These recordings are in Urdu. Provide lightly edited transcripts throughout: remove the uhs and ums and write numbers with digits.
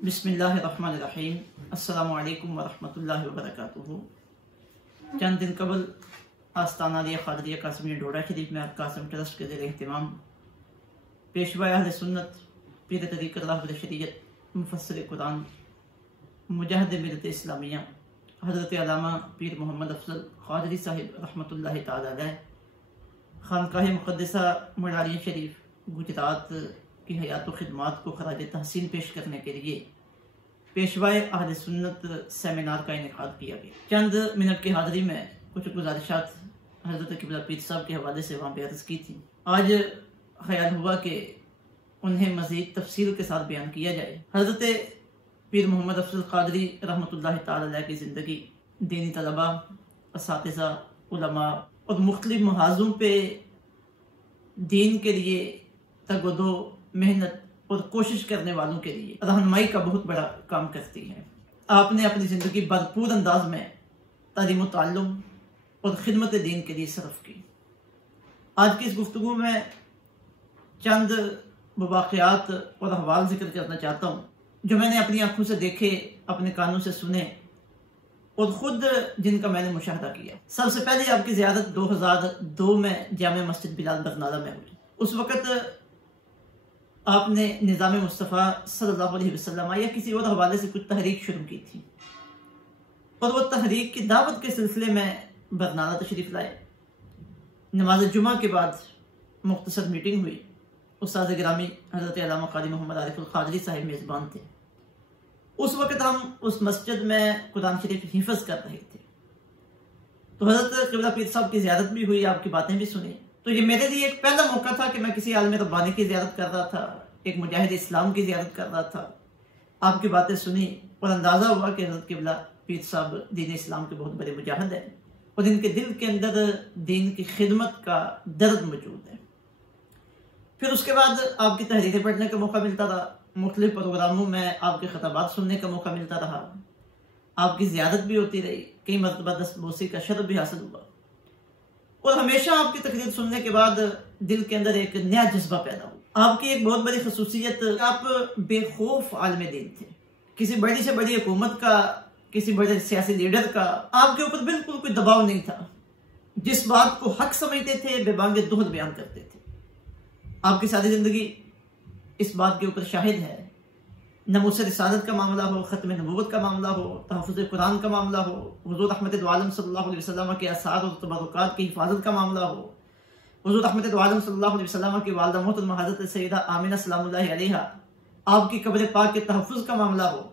بسم اللہ الرحمن الرحیم۔ السلام علیکم ورحمۃ اللہ وبرکاتہ۔ چند دن قبل آستانہ علیہ خادریہ قاسمیہ ڈوڈا شریف میں قاسم ٹرسٹ کے زیر اہتمام پیشوا اہل سنت، پیر طریقت راہب شریعت، مفسر قرآن، مجاہد ملت اسلامیہ حضرت علامہ پیر محمد افضل قادری صاحب رحمۃ اللہ تعالی علیہ خانقاہ مقدسہ مڈاریہ شریف گجرات کی حیات و خدمات کو خراج تحسین پیش کرنے کے لیے پیشوائے اہل سنت سیمینار کا انعقاد کیا گیا۔ چند منٹ کی حاضری میں کچھ گزارشات حضرت قبلہ پیر صاحب کے حوالے سے وہاں پہ عرض کی تھی۔ آج خیال ہوا کہ انہیں مزید تفصیل کے ساتھ بیان کیا جائے۔ حضرت پیر محمد افضل قادری رحمۃ اللہ تعالی علیہ کی زندگی دینی طلباء، اساتذہ، علماء اور مختلف محاذوں پہ دین کے لیے تگ و دو، محنت اور کوشش کرنے والوں کے لیے رہنمائی کا بہت بڑا کام کرتی ہے۔ آپ نے اپنی زندگی بھرپور انداز میں تعلیم و تعلم اور خدمت دین کے لیے صرف کی۔ آج کی اس گفتگو میں چند واقعات اور احوال ذکر کرنا چاہتا ہوں جو میں نے اپنی آنکھوں سے دیکھے، اپنے کانوں سے سنے اور خود جن کا میں نے مشاہدہ کیا۔ سب سے پہلے آپ کی زیارت 2002 میں جامع مسجد بلال برنالہ میں ہوئی۔ اس وقت آپ نے نظام مصطفیٰ صلی اللہ علیہ وسلم یا کسی اور حوالے سے کچھ تحریک شروع کی تھی اور وہ تحریک کی دعوت کے سلسلے میں برنالہ تشریف لائے۔ نماز جمعہ کے بعد مختصر میٹنگ ہوئی۔ استاد گرامی حضرت علامہ قاری محمد عارف القادری صاحب میزبان تھے۔ اس وقت ہم اس مسجد میں قرآن شریف حفظ کر رہے تھے، تو حضرت قبلہ پیر صاحب کی زیارت بھی ہوئی، آپ کی باتیں بھی سنی۔ تو یہ میرے لیے ایک پہلا موقع تھا کہ میں کسی عالم ربانی کی زیارت کر رہا تھا، ایک مجاہد اسلام کی زیارت کر رہا تھا۔ آپ کی باتیں سنی اور اندازہ ہوا کہ حضرت قبلہ پیر صاحب دین اسلام کے بہت بڑے مجاہد ہیں اور ان کے دل کے اندر دین کی خدمت کا درد موجود ہے۔ پھر اس کے بعد آپ کی تحریریں پڑھنے کا موقع ملتا رہا، مختلف پروگراموں میں آپ کے خطابات سننے کا موقع ملتا رہا، آپ کی زیارت بھی ہوتی رہی، کئی مرتبہ دست بوسی کا شرف بھی حاصل ہوا، اور ہمیشہ آپ کی تقریر سننے کے بعد دل کے اندر ایک نیا جذبہ پیدا ہوا۔ آپ کی ایک بہت بڑی خصوصیت، آپ بے خوف عالم دین تھے۔ کسی بڑی سے بڑی حکومت کا، کسی بڑے سیاسی لیڈر کا آپ کے اوپر بالکل کوئی دباؤ نہیں تھا۔ جس بات کو حق سمجھتے تھے بے بانگ دہد بیان کرتے تھے۔ آپ کی ساری زندگی اس بات کے اوپر شاہد ہے، ناموس رسالت کا معاملہ ہو، ختم نبوت کا معاملہ ہو، تحفظ قرآن کا معاملہ ہو، حضور رحمت دو عالم صلی اللہ علیہ وسلم کے آثار اور تبرکات کی حفاظت کا معاملہ ہو، حضور رحمت دو عالم صلی اللہ علیہ وسلم کی والدہ محترمہ حضرت سیدہ آمنہ سلام اللہ علیہا آپ کی قبر پاک کے تحفظ کا معاملہ ہو،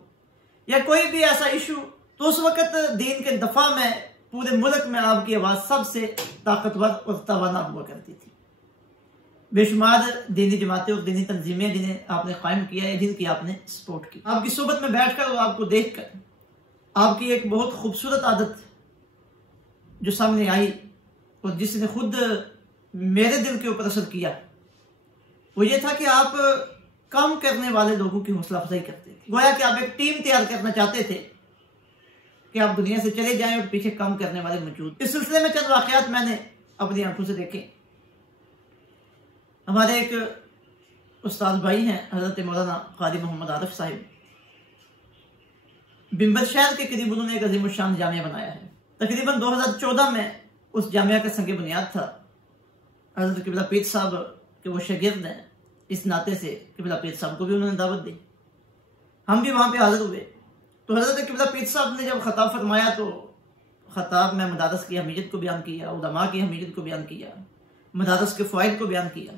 یا کوئی بھی ایسا ایشو، تو اس وقت دین کے دفاع میں پورے ملک میں آپ کی آواز سب سے طاقتور اور توانا ہوا کرتی تھی۔ بے شمار دینی جماعتیں اور دینی تنظیمیں جنہیں آپ نے قائم کیا ہے، جن کی آپ نے سپورٹ کی۔ آپ کی صحبت میں بیٹھ کر اور آپ کو دیکھ کر آپ کی ایک بہت خوبصورت عادت جو سامنے آئی اور جس نے خود میرے دل کے اوپر اثر کیا، وہ یہ تھا کہ آپ کام کرنے والے لوگوں کی حوصلہ افزائی کرتے تھے۔ گویا کہ آپ ایک ٹیم تیار کرنا چاہتے تھے کہ آپ دنیا سے چلے جائیں اور پیچھے کام کرنے والے موجود۔ اس سلسلے میں چند واقعات میں نے اپنی آنکھوں سے دیکھے۔ ہمارے ایک استاد بھائی ہیں حضرت مولانا قاری محمد عارف صاحب، بمبر شہر کے قریب انہوں نے ایک عظیم الشان جامعہ بنایا ہے۔ تقریباً 2014 میں اس جامعہ کا سنگ بنیاد تھا۔ حضرت قبلہ پیر صاحب کے وہ شاگرد ہیں، اس ناطے سے قبلہ پیر صاحب کو بھی انہوں نے دعوت دی، ہم بھی وہاں پہ حاضر ہوئے۔ تو حضرت قبلہ پیر صاحب نے جب خطاب فرمایا تو خطاب میں مدارس کی اہمیت کو بیان کیا، علماء کی اہمیت کو بیان کیا، مدارس کے فوائد کو بیان کیا،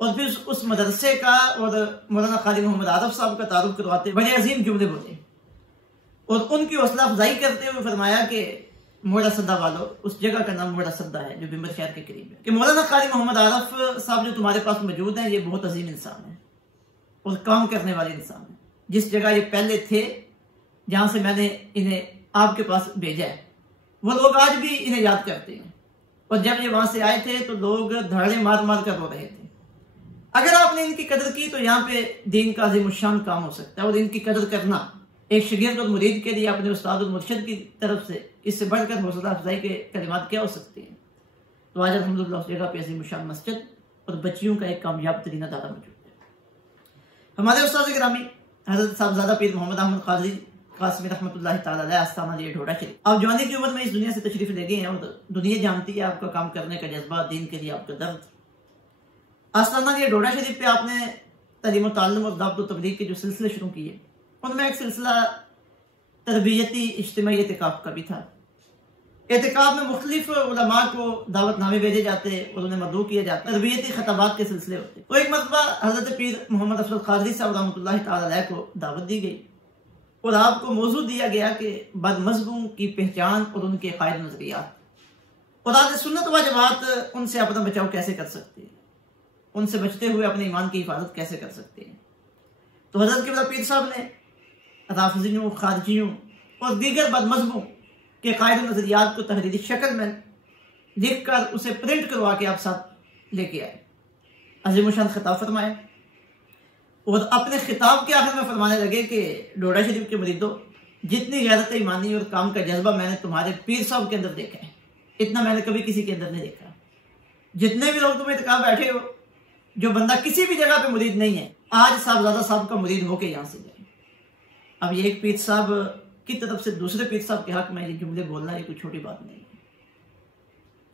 اور پھر اس مدرسے کا اور مولانا قاری محمد عارف صاحب کا تعارف کرواتے بڑے عظیم جملے بولے اور ان کی حوصلہ افزائی کرتے ہوئے فرمایا کہ موڑا سدہ والو، اس جگہ کا نام موڑا سدہ ہے جو بمبر شہر کے قریب ہے، کہ مولانا قاری محمد عارف صاحب جو تمہارے پاس موجود ہیں یہ بہت عظیم انسان ہے اور کام کرنے والے انسان ہیں۔ جس جگہ یہ پہلے تھے، جہاں سے میں نے انہیں آپ کے پاس بھیجا ہے، وہ لوگ آج بھی انہیں یاد کرتے ہیں، اور جب یہ وہاں سے آئے تھے تو لوگ دھڑے مار مار کر رو رہے تھے۔ اگر آپ نے ان کی قدر کی تو یہاں پہ دین کا عظیم الشان کام ہو سکتا ہے، اور ان کی قدر کرنا ایک شاگرد اور مرید کے لیے اپنے استاد اور مرشد کی طرف سے اس سے بڑھ کر حوصلہ افزائی کے کلمات کیا ہو سکتے ہیں۔ تو آج الحمدللہ اس جگہ پہ عظیم الشان مسجد اور بچیوں کا ایک کامیاب ترین ادارہ موجود ہے۔ ہمارے استاد گرامی حضرت صاحبزادہ پیر محمد احمد قادری قاسمی رحمۃ اللہ تعالی علیہ آستانہ یہ ڈھوڑا شریف، آپ جوانی کی عمر میں اس دنیا سے تشریف لے گئے ہیں اور دنیا جانتی ہے آپ کا کام کرنے کا جذبہ، دین کے لیے آپ کا درد۔ آستانہ یہ ڈھوڑا شریف پہ آپ نے تعلیم و تعلم اور دعوت و تبلیغ کے جو سلسلے شروع کیے، ان میں ایک سلسلہ تربیتی اجتماعی اعتکاف کا بھی تھا۔ اعتکاف میں مختلف علماء کو دعوت نامے بھیجے جاتے اور انہیں مدعو کیا جاتا، تربیتی خطابات کے سلسلے ہوتے۔ تو ایک مرتبہ حضرت پیر محمد افضل قادری صاحب رحمۃ اللہ تعالی علیہ کو دعوت دی گئی اور آپ کو موضوع دیا گیا کہ بد مذہبوں کی پہچان اور ان کے قائد نظریات اور اہل سنت و جماعت ان سے اپنا بچاؤ کیسے کر سکتے ہیں، ان سے بچتے ہوئے اپنے ایمان کی حفاظت کیسے کر سکتے ہیں۔ تو حضرت قبلہ پیر صاحب نے رافضیوں، خارجیوں اور دیگر بد مذہبوں کے قائد نظریات کو تحریری شکل میں لکھ کر اسے پرنٹ کروا کے آپ ساتھ لے کے آئے، عظیم الشان خطاب فرمایا اور اپنے خطاب کے آخر میں فرمانے لگے کہ ڈھوڑا شریف کے مریدوں، جتنی غیرت ایمانی اور کام کا جذبہ میں نے تمہارے پیر صاحب کے اندر دیکھا ہے، اتنا میں نے کبھی کسی کے اندر نہیں دیکھا۔ جتنے بھی لوگ تم اعتکاف بیٹھے ہو، جو بندہ کسی بھی جگہ پہ مرید نہیں ہے، آج صاحبزادہ صاحب کا مرید ہو کے یہاں سے جائے۔ اب یہ ایک پیر صاحب کی طرف سے دوسرے پیر صاحب کے حق میں یہ جملے بولنا یہ کوئی چھوٹی بات نہیں ہے۔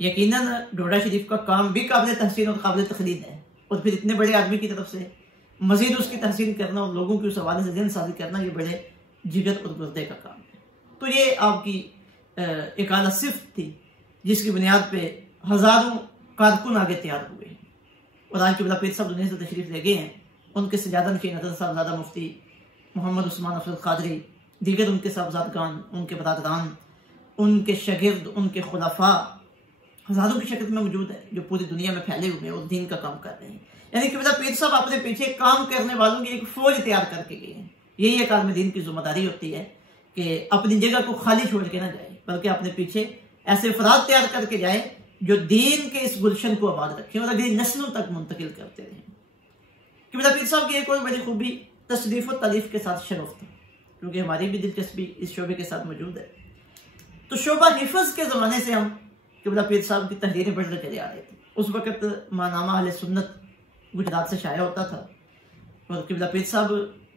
یقیناً ڈھوڑا شریف کا کام بھی قابل تحسین اور قابل تقلید ہے، اور پھر اتنے بڑے آدمی کی طرف سے مزید اس کی تحسین کرنا اور لوگوں کی اس حوالے سے ذہن سازی کرنا، یہ بڑے جگر اور گردے کا کام ہے۔ تو یہ آپ کی ایک اعلیٰ صفت تھی جس کی بنیاد پہ ہزاروں کارکن آگے تیار ہوئے ہیں، اور آج قبلہ پیر صاحب دنیا سے تشریف لے گئے ہیں۔ ان کے سجادہ نشین حضرت صاحبزادہ مفتی محمد عثمان افضل قادری، دیگر ان کے صاحبزادگان، ان کے برادران، ان کے شاگرد، ان کے خلفاء ہزاروں کی شکل میں موجود ہے، جو پوری دنیا میں پھیلے ہوئے ہیں اور دین کا کام کر رہے ہیں۔ یعنی قبلہ پیر صاحب اپنے پیچھے کام کرنے والوں کی ایک فوج تیار کر کے گئے ہیں۔ یہی ایک عالم دین کی ذمہ داری ہوتی ہے کہ اپنی جگہ کو خالی چھوڑ کے نہ جائے، بلکہ اپنے پیچھے ایسے افراد تیار کر کے جائے جو دین کے اس گلشن کو آباد رکھیں اور اگلی نسلوں تک منتقل کرتے رہیں۔ قبلہ پیر صاحب کی ایک اور بڑی خوبی تصریف و تعلیف کے ساتھ شرف تھا، کیونکہ ہماری بھی دلچسپی اس شعبے کے ساتھ موجود ہے۔ تو شعبہ حفظ کے زمانے سے ہم قبلہ پیر صاحب کی تحریریں پڑھتے چلے آ رہے تھے۔ اس وقت ماہنامہ اہل سنت گجرات سے شائع ہوتا تھا اور قبلہ پیر صاحب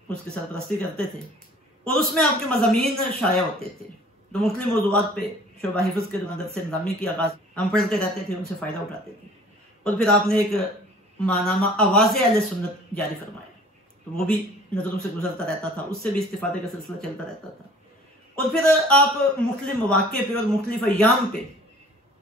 اس کی سرپرستی کرتے تھے، اور اس میں آپ کے مضامین شائع ہوتے تھے۔ تو مختلف موضوعات پہ شعبہ حفظ کے اندر سے نظامی کی آغاز ہم پڑھتے رہتے تھے، ان سے فائدہ اٹھاتے تھے، اور پھر آپ نے ایک ماہنامہ آواز اہل سنت جاری فرمایا، تو وہ بھی نظروں سے گزرتا رہتا تھا، اس سے بھی استفادے کا سلسلہ چلتا رہتا تھا۔ اور پھر آپ مختلف مواقع پہ اور مختلف ایام پہ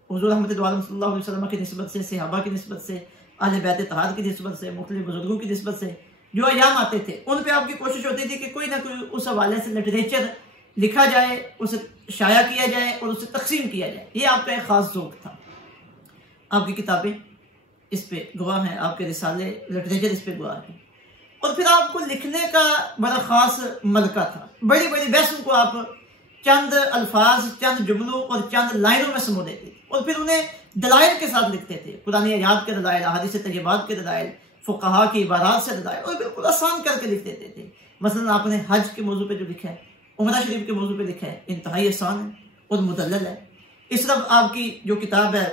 حضور احمد دو عالم صلی اللہ علیہ وسلم کی نسبت سے، صحابہ کی نسبت سے، اہل بیت طہار کی نسبت سے، مختلف بزرگوں کی نسبت سے جو ایام آتے تھے، ان پہ آپ کی کوشش ہوتی تھی کہ کوئی نہ کوئی اس حوالے سے لٹریچر لکھا جائے، اسے شائع کیا جائے اور اسے تقسیم کیا جائے۔ یہ آپ کا ایک خاص ذوق تھا۔ آپ کی کتابیں اس پہ گواہ ہیں، آپ کے رسالے، لٹریچر اس پہ گواہ ہیں۔ اور پھر آپ کو لکھنے کا بڑا خاص ملکہ تھا۔ بڑی بڑی بحثوں کو آپ چند الفاظ، چند جملوں اور چند لائنوں میں سمو دیتے تھے، اور پھر انہیں دلائل کے ساتھ لکھتے تھے، قرآن آیات کے دلائل، احادیث طیبات کے دلائل، فقہا کی عبارات سے دلائل، اور بالکل آسان کر کے لکھ دیتے تھے۔ مثلا آپ نے حج کے موضوع پہ جو لکھا ہے، عمرہ شریف کے موضوع پہ لکھا ہے، انتہائی آسان ہے اور مدلل ہے۔ اس طرح آپ کی جو کتاب ہے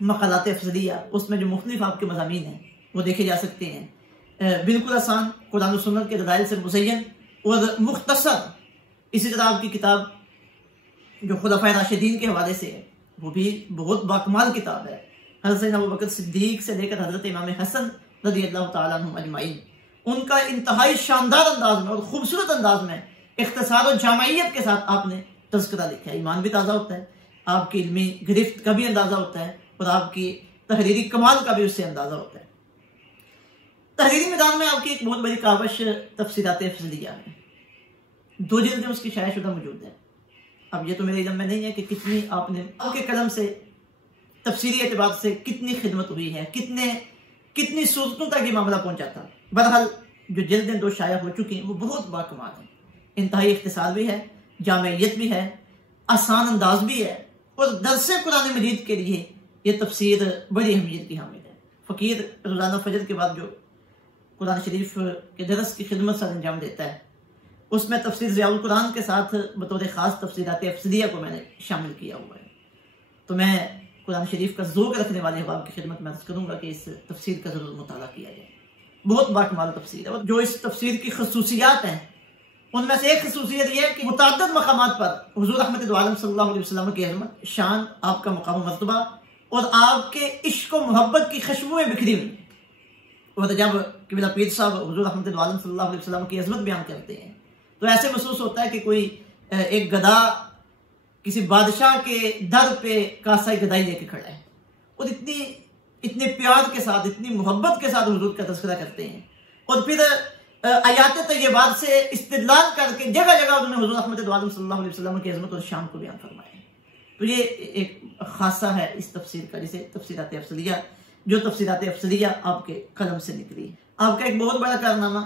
مقالات افضلیہ، اس میں جو مختلف آپ کے مضامین ہیں وہ دیکھے جا سکتے ہیں، بالکل آسان، قرآن و سنت کے دلائل سے مزین اور مختصر۔ اسی طرح آپ کی کتاب جو خلفائے راشدین کے حوالے سے ہے، وہ بھی بہت باکمال کتاب ہے۔ حضرت سیدنا ابوبکر صدیق سے لے کر حضرت امام حسن رضی اللہ تعالیٰ عنہم اجمعین، ان کا انتہائی شاندار انداز میں اور خوبصورت انداز میں اختصار و جامعیت کے ساتھ آپ نے تذکرہ لکھا ہے۔ ایمان بھی تازہ ہوتا ہے، آپ کی علمی گرفت کا بھی اندازہ ہوتا ہے، اور آپ کی تحریری کمال کا بھی اس سے اندازہ ہوتا ہے۔ تحریری میدان میں آپ کی ایک بہت بڑی کاوش تفسیرات افضلیہ ہے، 2 جلدیں اس کی شائع شدہ موجود ہیں۔ اب یہ تو میرے علم میں نہیں ہے کہ کتنی آپ نے آپ کے قلم سے تفسیری اعتبار سے کتنی خدمت ہوئی ہے، کتنی صورتوں تک یہ معاملہ پہنچا تھا۔ بہرحال جو جلدیں 2 شائع ہو چکی ہیں وہ بہت باکمال ہیں، انتہائی اختصار بھی ہے، جامعیت بھی ہے، آسان انداز بھی ہے، اور درس قرآن مجید کے لیے یہ تفسیر بڑی اہمیت کی حامل ہے۔ فقیر روزانہ فجر کے بعد جو قرآن شریف کے درس کی خدمت سے انجام دیتا ہے، اس میں تفسیر ضیاء القرآن کے ساتھ بطور خاص تفسیرات افضلیہ کو میں نے شامل کیا ہوا ہے۔ تو میں قرآن شریف کا ذوق رکھنے والے احباب کی خدمت میں عرض کروں گا کہ اس تفسیر کا ضرور مطالعہ کیا جائے۔ بہت باکمال تفسیر ہے. اور جو اس تفسیر کی خصوصیات ہیں ان میں سے ایک خصوصیت یہ ہے کہ متعدد مقامات پر حضور رحمت دو عالم صلی اللہ علیہ وسلم کی عظمت، شان، آپ کا مقام و مرتبہ اور آپ کے عشق و محبت کی خوشبوئیں بکھری ہوئی ہیں. اور جب قبلہ پیر صاحب حضور رحمت دو عالم صلی اللہ علیہ وسلم کی عظمت بیان کرتے ہیں تو ایسے محسوس ہوتا ہے کہ کوئی ایک گدھا کسی بادشاہ کے در پہ کاسہ گدائی لے کے کھڑا ہے، اور اتنے پیار کے ساتھ، اتنی محبت کے ساتھ حضور کا تذکرہ کرتے ہیں. اور پھر آیات طیبات سے استدلال کر کے جگہ جگہ انہوں نے حضور رحمت دو عالم صلی اللہ علیہ وسلم کی عظمت اور شان کو بیان فرمایا. تو یہ ایک خاصہ ہے اس تفسیر کا، جسے تفسیرات افضلیہ، جو تفسیرات افضلیہ آپ کے قلم سے نکلی. آپ کا ایک بہت بڑا کارنامہ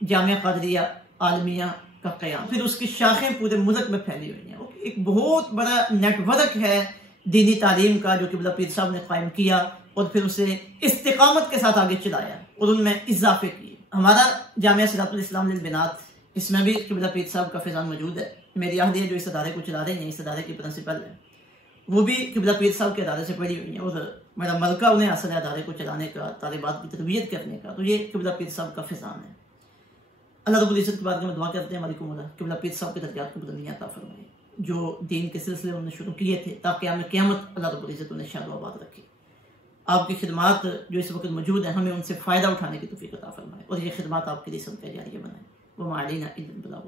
جامعہ قادریہ عالمیہ کا قیام، پھر اس کی شاخیں پورے ملک میں پھیلی ہوئی ہیں. ایک بہت بڑا نیٹ ورک ہے دینی تعلیم کا جو قبلہ پیر صاحب نے قائم کیا اور پھر اسے استقامت کے ساتھ آگے چلایا اور ان میں اضافے کیے. ہمارا جامعہ صراط الاسلام للبنات، اس میں بھی قبلہ پیر صاحب کا فیضان موجود ہے. میری اہلیہ جو اس ادارے کو چلا رہی ہیں، اس ادارے کی پرنسپل ہے، وہ بھی قبلہ پیر صاحب کے ادارے سے پڑھی ہوئی ہیں اور میرا ملکہ انہیں اصل ادارے کو چلانے کا، طالبات کی تربیت کرنے کا. تو یہ قبلہ پیر صاحب کا فیضان ہے. اللہ رب العزت کے بارے میں دعا کرتے ہیں ہماری کو قبلہ پیر صاحب کے درجات کو بلندیاں عطا فرمائے. جو دین کے سلسلے انہوں نے شروع کیے تھے تاکہ ہمیں قیامت اللہ رب العزت انہیں شاد و آباد رکھے. آپ کی خدمات جو اس وقت موجود ہیں ہمیں ان سے فائدہ اٹھانے کی توفیق عطا فرمائے اور یہ خدمات آپ کے لیے صدقہ جاریہ بنائے. وما علینا الا البلاغ.